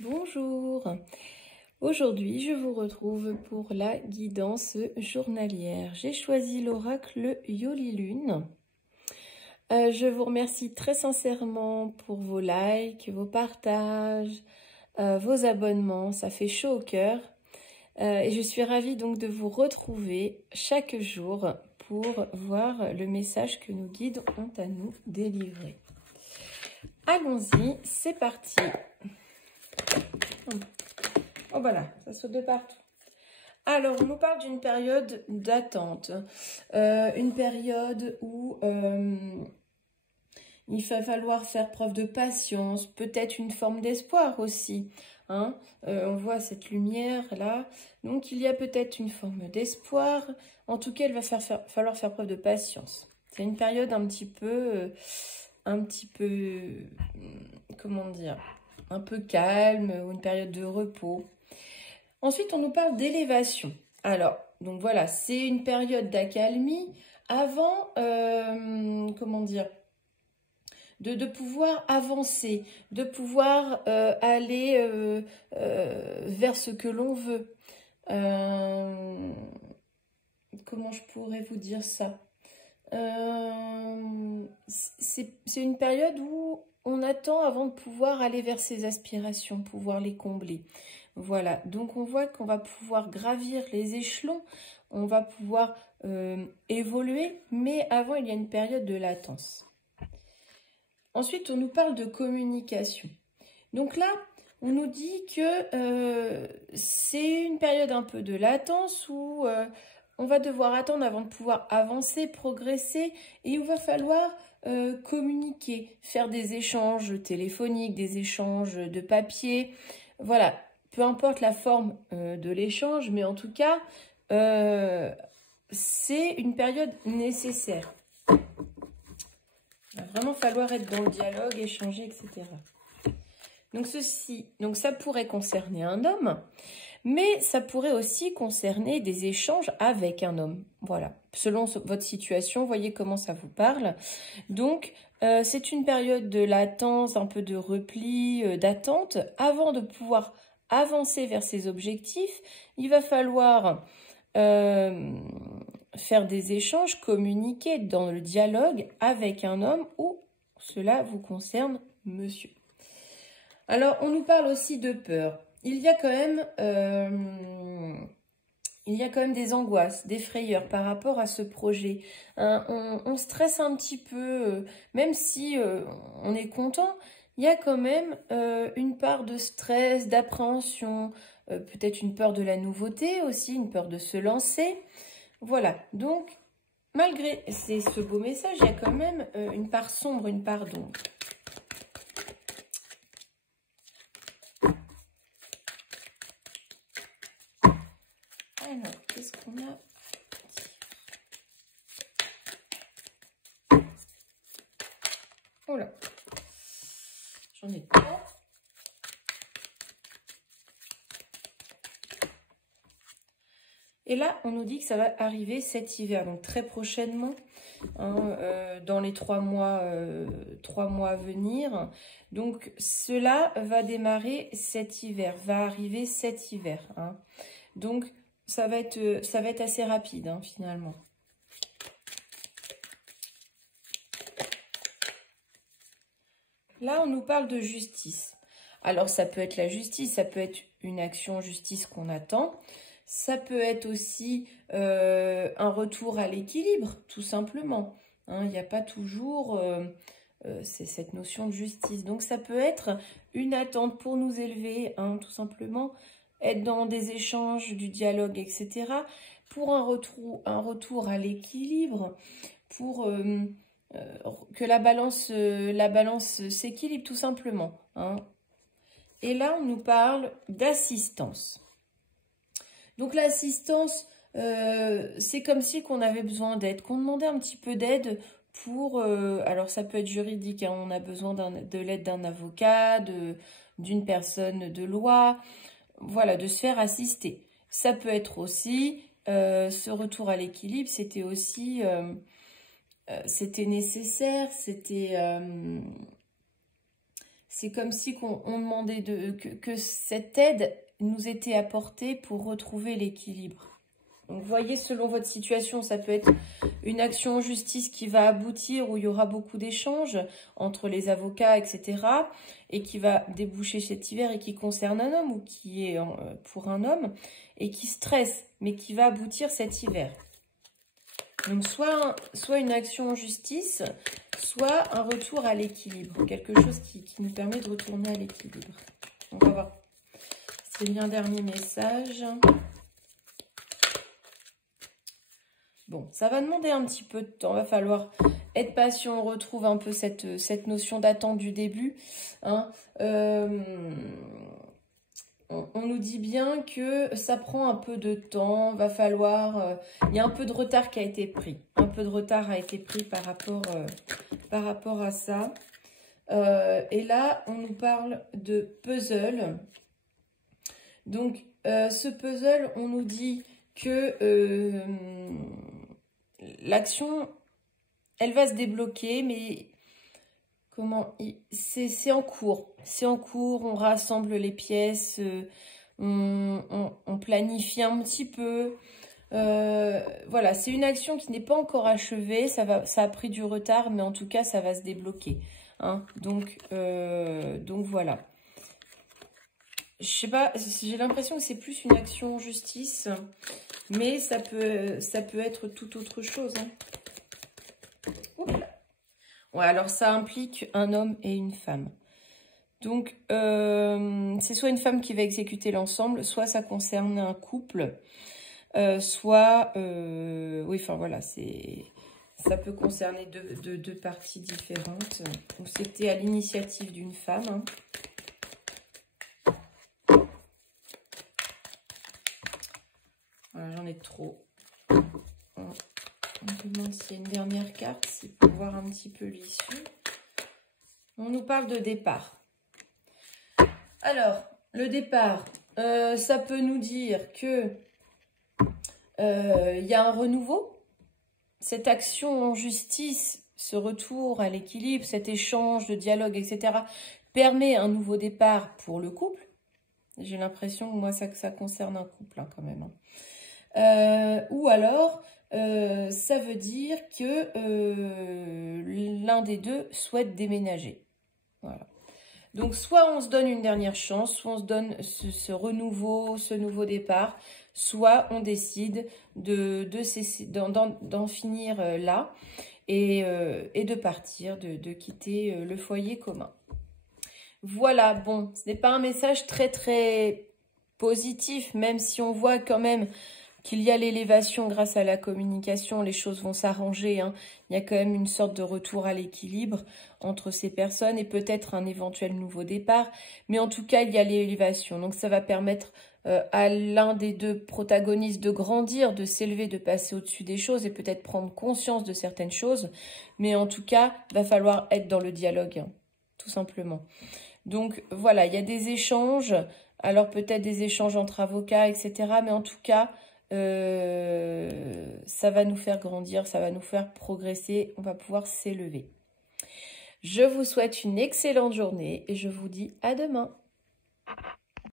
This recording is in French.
Bonjour, aujourd'hui je vous retrouve pour la guidance journalière. J'ai choisi l'oracle Yoli Lune. Je vous remercie très sincèrement pour vos likes, vos partages, vos abonnements, ça fait chaud au cœur. Et je suis ravie donc de vous retrouver chaque jour pour voir le message que nos guides ont à nous délivrer. Allons-y, c'est parti. Oh voilà, ça saute de partout. Alors, on nous parle d'une période d'attente, une période où il va falloir faire preuve de patience, peut-être une forme d'espoir aussi. Hein. On voit cette lumière là, donc il y a peut-être une forme d'espoir. En tout cas, il va falloir faire preuve de patience. C'est une période un petit peu, comment dire, un peu calme, ou une période de repos. Ensuite, on nous parle d'élévation. Alors, donc voilà, c'est une période d'accalmie avant, comment dire, de pouvoir avancer, de pouvoir aller vers ce que l'on veut. Comment je pourrais vous dire ça? C'est une période où on attend avant de pouvoir aller vers ses aspirations, pouvoir les combler. Voilà, donc on voit qu'on va pouvoir gravir les échelons, on va pouvoir évoluer, mais avant il y a une période de latence. Ensuite, on nous parle de communication. Donc là, on nous dit que c'est une période un peu de latence où on va devoir attendre avant de pouvoir avancer, progresser, et il va falloir communiquer, faire des échanges téléphoniques, des échanges de papier. Voilà, peu importe la forme de l'échange, mais en tout cas, c'est une période nécessaire. Il va vraiment falloir être dans le dialogue, échanger, etc. Donc ça pourrait concerner un homme, mais ça pourrait aussi concerner des échanges avec un homme. Voilà, selon votre situation, voyez comment ça vous parle. Donc, c'est une période de latence, un peu de repli, d'attente. Avant de pouvoir avancer vers ses objectifs, il va falloir faire des échanges, communiquer dans le dialogue avec un homme ou cela vous concerne, monsieur. Alors, on nous parle aussi de peur. Il y a quand même des angoisses, des frayeurs par rapport à ce projet. On stresse un petit peu, même si on est content, il y a quand même une part de stress, d'appréhension, peut-être une peur de la nouveauté aussi, une peur de se lancer. Voilà, donc malgré ce beau message, il y a quand même une part sombre, une part d'ombre. Alors, qu'est-ce qu'on a? Oh là, j'en ai pas. Et là, on nous dit que ça va arriver cet hiver, donc très prochainement, hein, dans les 3 mois à venir. Donc, cela va démarrer cet hiver, va arriver cet hiver. Hein. Donc, ça va être assez rapide, hein, finalement. Là, on nous parle de justice. Alors, ça peut être la justice, ça peut être une action justice qu'on attend. Ça peut être aussi un retour à l'équilibre, tout simplement. Hein, il n'y a pas toujours c'est cette notion de justice. Donc, ça peut être une attente pour nous élever, hein, tout simplement. Être dans des échanges, du dialogue, etc. Pour un retour à l'équilibre, pour que la balance s'équilibre, tout simplement. Hein. Et là, on nous parle d'assistance. Donc l'assistance, c'est comme si qu'on avait besoin d'aide, qu'on demandait un petit peu d'aide pour, alors ça peut être juridique, hein, on a besoin de l'aide d'un avocat, d'une personne de loi, voilà, de se faire assister. Ça peut être aussi, ce retour à l'équilibre, c'était aussi, c'était nécessaire, C'est comme si on demandait que cette aide nous était apportée pour retrouver l'équilibre. Donc, vous voyez, selon votre situation, ça peut être une action en justice qui va aboutir, où il y aura beaucoup d'échanges entre les avocats, etc. et qui va déboucher cet hiver et qui concerne un homme ou qui est pour un homme et qui stresse, mais qui va aboutir cet hiver. Donc, soit une action en justice, soit un retour à l'équilibre. Quelque chose qui nous permet de retourner à l'équilibre. On va voir. C'est bien dernier message. Bon, ça va demander un petit peu de temps. Il va falloir être patient. On retrouve un peu cette notion d'attente du début. Hein. On nous dit bien que ça prend un peu de temps. Va falloir... il y a un peu de retard qui a été pris. Un peu de retard a été pris par rapport à ça. Et là, on nous parle de puzzle. Donc, ce puzzle, on nous dit que l'action, elle va se débloquer, mais c'est en cours. C'est en cours, on rassemble les pièces, on planifie un petit peu. Voilà, c'est une action qui n'est pas encore achevée, ça a pris du retard, mais en tout cas, ça va se débloquer. Hein. Donc voilà. Je sais pas, j'ai l'impression que c'est plus une action en justice, mais ça peut être tout autre chose. Hein. Ouais, alors ça implique un homme et une femme. Donc, c'est soit une femme qui va exécuter l'ensemble, soit ça concerne un couple, soit... oui, enfin voilà, ça peut concerner deux parties différentes. Donc, c'était à l'initiative d'une femme. Hein. Voilà, j'en ai trop. On se demande s'il y a une dernière carte, c'est pour voir un petit peu l'issue. On nous parle de départ. Alors, le départ, ça peut nous dire que y a un renouveau. Cette action en justice, ce retour à l'équilibre, cet échange de dialogue, etc. permet un nouveau départ pour le couple. J'ai l'impression que moi, ça concerne un couple hein, quand même. Hein. Ou alors, ça veut dire que l'un des deux souhaite déménager. Voilà. Donc, soit on se donne une dernière chance, soit on se donne ce renouveau, ce nouveau départ, soit on décide d'en finir là et de partir, de quitter le foyer commun. Voilà, bon, ce n'est pas un message très, très positif, même si on voit quand même qu'il y a l'élévation grâce à la communication, les choses vont s'arranger. Hein. Il y a quand même une sorte de retour à l'équilibre entre ces personnes et peut-être un éventuel nouveau départ. Mais en tout cas, il y a l'élévation. Donc, ça va permettre à l'un des deux protagonistes de grandir, de s'élever, de passer au-dessus des choses et peut-être prendre conscience de certaines choses. Mais en tout cas, il va falloir être dans le dialogue, hein, tout simplement. Donc, voilà, il y a des échanges. Alors, peut-être des échanges entre avocats, etc. Mais en tout cas... ça va nous faire grandir, ça va nous faire progresser, on va pouvoir s'élever. Je vous souhaite une excellente journée et je vous dis à demain.